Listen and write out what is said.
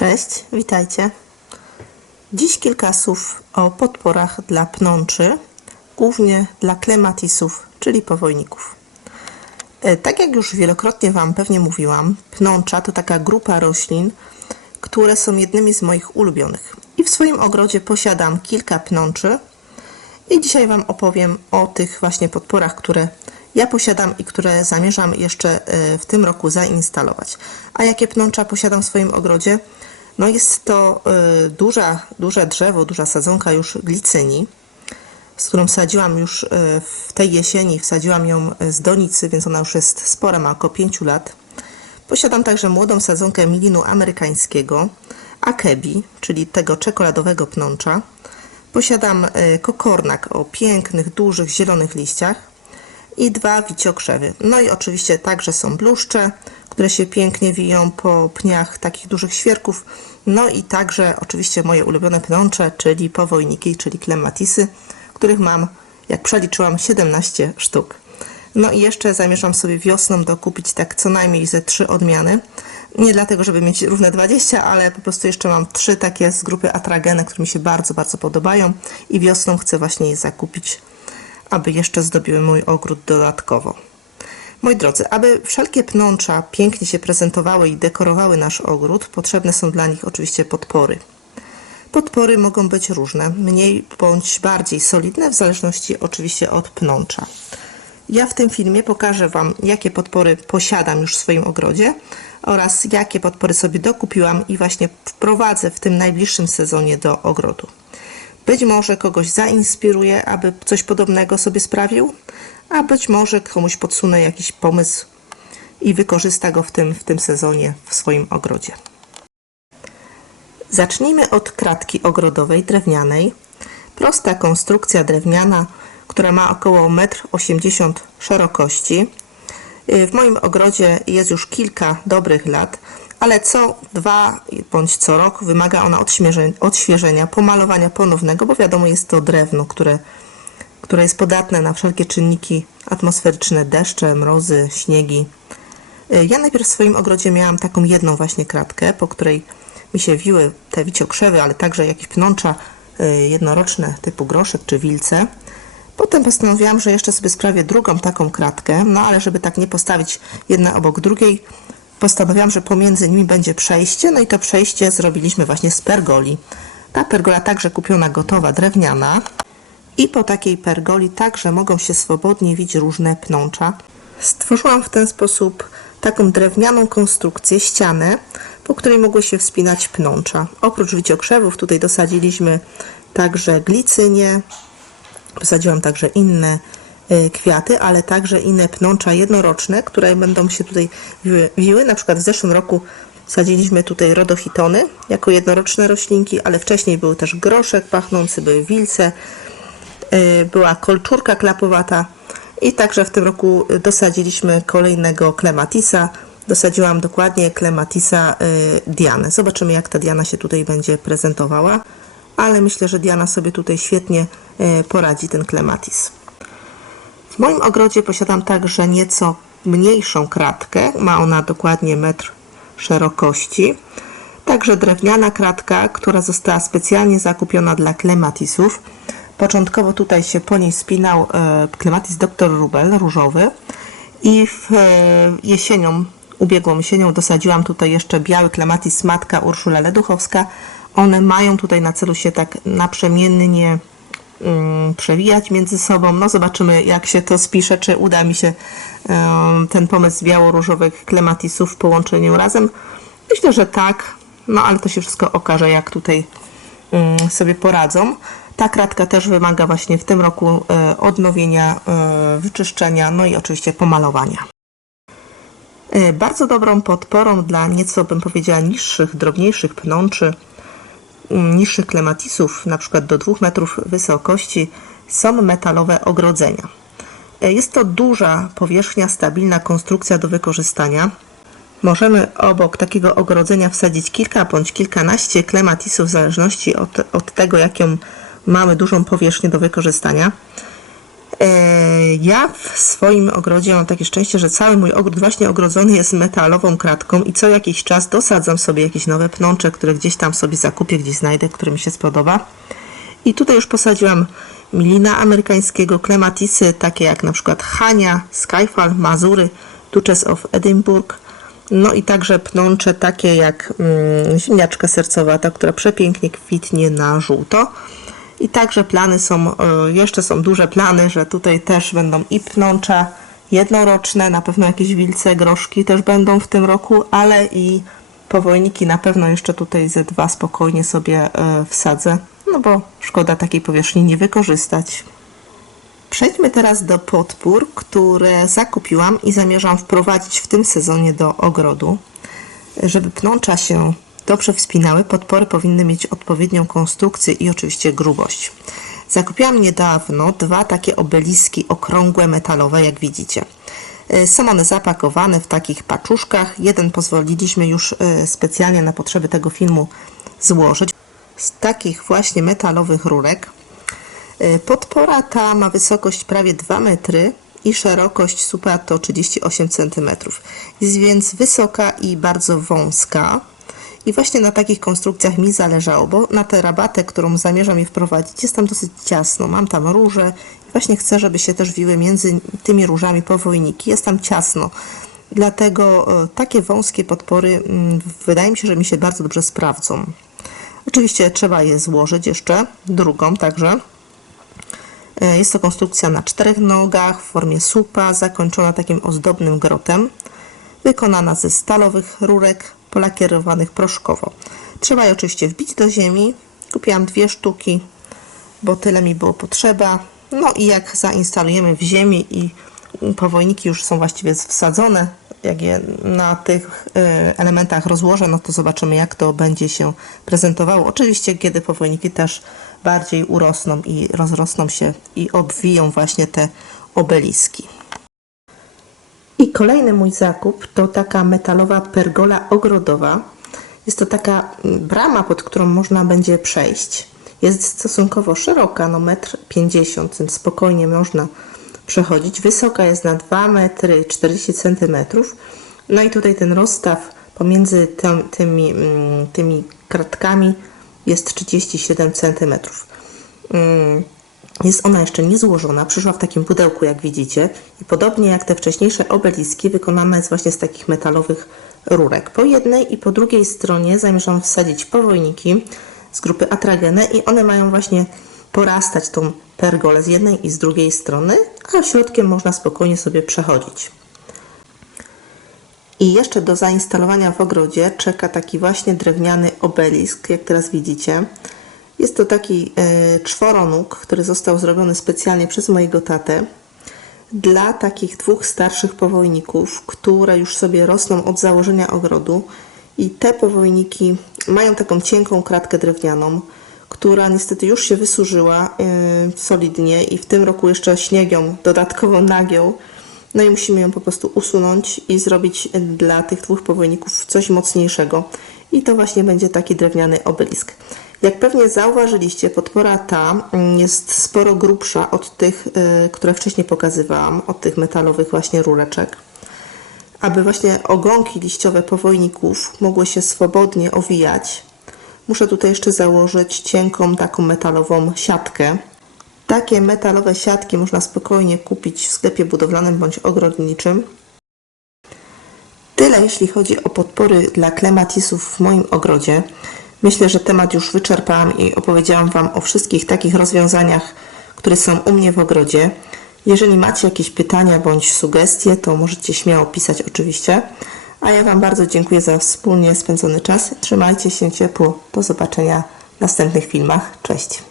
Cześć, witajcie. Dziś kilka słów o podporach dla pnączy, głównie dla klematisów, czyli powojników. E, Tak jak już wielokrotnie Wam pewnie mówiłam, pnącza to taka grupa roślin, które są jednymi z moich ulubionych. I w swoim ogrodzie posiadam kilka pnączy i dzisiaj Wam opowiem o tych właśnie podporach, które ja posiadam i które zamierzam jeszcze e, w tym roku zainstalować. A jakie pnącza posiadam w swoim ogrodzie? No jest to e, duża, duże drzewo, duża sadzonka już glicyni, z którą sadziłam już e, w tej jesieni, wsadziłam ją z donicy, więc ona już jest spora, ma około 5 lat. Posiadam także młodą sadzonkę milinu amerykańskiego, akebi, czyli tego czekoladowego pnącza. Posiadam kokornak o pięknych, dużych, zielonych liściach i dwa wiciokrzewy. No i oczywiście także są bluszcze, które się pięknie wiją po pniach takich dużych świerków. No i także oczywiście moje ulubione pnącze, czyli powojniki, czyli klematisy, których mam, jak przeliczyłam, 17 sztuk. No i jeszcze zamierzam sobie wiosną dokupić tak co najmniej ze trzy odmiany. Nie dlatego, żeby mieć równe 20, ale po prostu jeszcze mam trzy takie z grupy atrageny, które mi się bardzo, bardzo podobają i wiosną chcę właśnie je zakupić, aby jeszcze zdobiły mój ogród dodatkowo. Moi drodzy, aby wszelkie pnącza pięknie się prezentowały i dekorowały nasz ogród, potrzebne są dla nich oczywiście podpory. Podpory mogą być różne, mniej bądź bardziej solidne, w zależności oczywiście od pnącza. Ja w tym filmie pokażę Wam, jakie podpory posiadam już w swoim ogrodzie oraz jakie podpory sobie dokupiłam i właśnie wprowadzę w tym najbliższym sezonie do ogrodu. Być może kogoś zainspiruję, aby coś podobnego sobie sprawił, a być może komuś podsunę jakiś pomysł i wykorzysta go w tym, w tym sezonie w swoim ogrodzie. Zacznijmy od kratki ogrodowej drewnianej. Prosta konstrukcja drewniana, która ma około 1,80 m szerokości. Y, W moim ogrodzie jest już kilka dobrych lat, ale co dwa bądź co rok wymaga ona odświeżenia, odświeżenia pomalowania ponownego, bo wiadomo jest to drewno, które, które jest podatne na wszelkie czynniki atmosferyczne, deszcze, mrozy, śniegi. Y, Ja najpierw w swoim ogrodzie miałam taką jedną właśnie kratkę, po której mi się wiły te wiciokrzewy, ale także jakieś pnącza y, jednoroczne typu groszek czy wilce. Potem postanowiłam, że jeszcze sobie sprawię drugą taką kratkę, no ale żeby tak nie postawić jedna obok drugiej, postanowiłam, że pomiędzy nimi będzie przejście, no i to przejście zrobiliśmy właśnie z pergoli. Ta pergola także kupiona gotowa, drewniana i po takiej pergoli także mogą się swobodnie wić różne pnącza. Stworzyłam w ten sposób taką drewnianą konstrukcję, ścianę, po której mogły się wspinać pnącza. Oprócz wiciokrzewów tutaj dosadziliśmy także glicynię, Posadziłam także inne y, kwiaty, ale także inne pnącza jednoroczne, które będą się tutaj wiły. Na przykład w zeszłym roku sadziliśmy tutaj rodofitony jako jednoroczne roślinki, ale wcześniej był też groszek pachnący, były wilce, była kolczurka klapowata i także w tym roku dosadziliśmy kolejnego klematisa. Dosadziłam dokładnie klematisa y, Dianę. Zobaczymy jak ta Diana się tutaj będzie prezentowała ale myślę, że Diana sobie tutaj świetnie e, poradzi, ten klematis. W moim ogrodzie posiadam także nieco mniejszą kratkę, ma ona dokładnie metr szerokości. Także drewniana kratka, która została specjalnie zakupiona dla klematisów. Początkowo tutaj się po niej spinał e, klematis Dr. Rubel, różowy i w, e, jesienią, ubiegłą jesienią dosadziłam tutaj jeszcze biały klematis matka Urszula Leduchowska, one mają tutaj na celu się tak naprzemiennie um, przewijać między sobą. No zobaczymy jak się to spisze, czy uda mi się um, ten pomysł biało-różowych klematisów w połączeniu razem. Myślę, że tak, no ale to się wszystko okaże jak tutaj um, sobie poradzą. Ta kratka też wymaga właśnie w tym roku e, odnowienia, e, wyczyszczenia, no i oczywiście pomalowania. E, Bardzo dobrą podporą dla nieco bym powiedziała niższych, drobniejszych pnączy niższych klematisów, na przykład do 2 metrów wysokości, są metalowe ogrodzenia. Jest to duża powierzchnia, stabilna konstrukcja do wykorzystania. Możemy obok takiego ogrodzenia wsadzić kilka bądź kilkanaście klematisów w zależności od, od tego, jaką mamy dużą powierzchnię do wykorzystania. E, Ja w swoim ogrodzie mam takie szczęście, że cały mój ogród właśnie ogrodzony jest metalową kratką i co jakiś czas dosadzam sobie jakieś nowe pnącze, które gdzieś tam sobie zakupię, gdzieś znajdę, które mi się spodoba. I tutaj już posadziłam milina amerykańskiego, klematisy takie jak na przykład Hania, Skyfall, Mazury, Duchess of Edinburgh, no i także pnącze takie jak mm, ziemniaczka sercowata, która przepięknie kwitnie na żółto. I także plany są, e, jeszcze są duże plany, że tutaj też będą i pnącza jednoroczne, na pewno jakieś wilce, groszki też będą w tym roku, ale i powojniki na pewno jeszcze tutaj ze dwa spokojnie sobie e, wsadzę, no bo szkoda takiej powierzchni nie wykorzystać. Przejdźmy teraz do podpór, które zakupiłam i zamierzam wprowadzić w tym sezonie do ogrodu. Żeby pnącza się dobrze wspinały, podpory powinny mieć odpowiednią konstrukcję i oczywiście grubość. Zakupiłam niedawno dwa takie obeliski okrągłe metalowe, jak widzicie. Y, Są one zapakowane w takich paczuszkach. Jeden pozwoliliśmy już y, specjalnie na potrzeby tego filmu złożyć. Z takich właśnie metalowych rurek. Y, Podpora ta ma wysokość prawie 2 metry i szerokość supa to 38 cm. Jest więc wysoka i bardzo wąska. I właśnie na takich konstrukcjach mi zależało, bo na tę rabatę, którą zamierzam je wprowadzić, jest tam dosyć ciasno. Mam tam róże i właśnie chcę, żeby się też wiły między tymi różami powojniki. Jest tam ciasno. Dlatego e, takie wąskie podpory mm, wydaje mi się, że mi się bardzo dobrze sprawdzą. Oczywiście trzeba je złożyć jeszcze, drugą także. E, Jest to konstrukcja na czterech nogach w formie słupa, zakończona takim ozdobnym grotem, wykonana ze stalowych rurek polakierowanych proszkowo. Trzeba je oczywiście wbić do ziemi. Kupiłam dwie sztuki, bo tyle mi było potrzeba. No i jak zainstalujemy w ziemi i powojniki już są właściwie wsadzone, jak je na tych e, elementach rozłożę, no to zobaczymy jak to będzie się prezentowało. Oczywiście kiedy powojniki też bardziej urosną i rozrosną się i obwiją właśnie te obeliski. I kolejny mój zakup to taka metalowa pergola ogrodowa. Jest to taka mm, brama, pod którą można będzie przejść. Jest stosunkowo szeroka, no 1,50 m, więc spokojnie można przechodzić. Wysoka jest na 2 metry 40 cm. No i tutaj ten rozstaw pomiędzy tym, tymi, mm, tymi kratkami jest 37 cm. Jest ona jeszcze nie złożona, przyszła w takim pudełku, jak widzicie. I podobnie jak te wcześniejsze obeliski, wykonana jest właśnie z takich metalowych rurek. Po jednej i po drugiej stronie zamierzam wsadzić powojniki z grupy Atragene i one mają właśnie porastać tą pergolę z jednej i z drugiej strony, a środkiem można spokojnie sobie przechodzić. I jeszcze do zainstalowania w ogrodzie czeka taki właśnie drewniany obelisk, jak teraz widzicie. Jest to taki e, czworonóg, który został zrobiony specjalnie przez mojego tatę dla takich dwóch starszych powojników, które już sobie rosną od założenia ogrodu. I te powojniki mają taką cienką kratkę drewnianą, która niestety już się wysłużyła e, solidnie i w tym roku jeszcze śnieg ją dodatkowo nagiął. No i musimy ją po prostu usunąć i zrobić dla tych dwóch powojników coś mocniejszego. I to właśnie będzie taki drewniany obelisk. Jak pewnie zauważyliście, podpora ta mm, jest sporo grubsza od tych, y, które wcześniej pokazywałam, od tych metalowych właśnie rureczek. Aby właśnie ogonki liściowe powojników mogły się swobodnie owijać, muszę tutaj jeszcze założyć cienką taką metalową siatkę. Takie metalowe siatki można spokojnie kupić w sklepie budowlanym bądź ogrodniczym. Tyle jeśli chodzi o podpory dla klematisów w moim ogrodzie. Myślę, że temat już wyczerpałam i opowiedziałam Wam o wszystkich takich rozwiązaniach, które są u mnie w ogrodzie. Jeżeli macie jakieś pytania bądź sugestie, to możecie śmiało pisać oczywiście. A ja Wam bardzo dziękuję za wspólnie spędzony czas. Trzymajcie się ciepło. Do zobaczenia w następnych filmach. Cześć.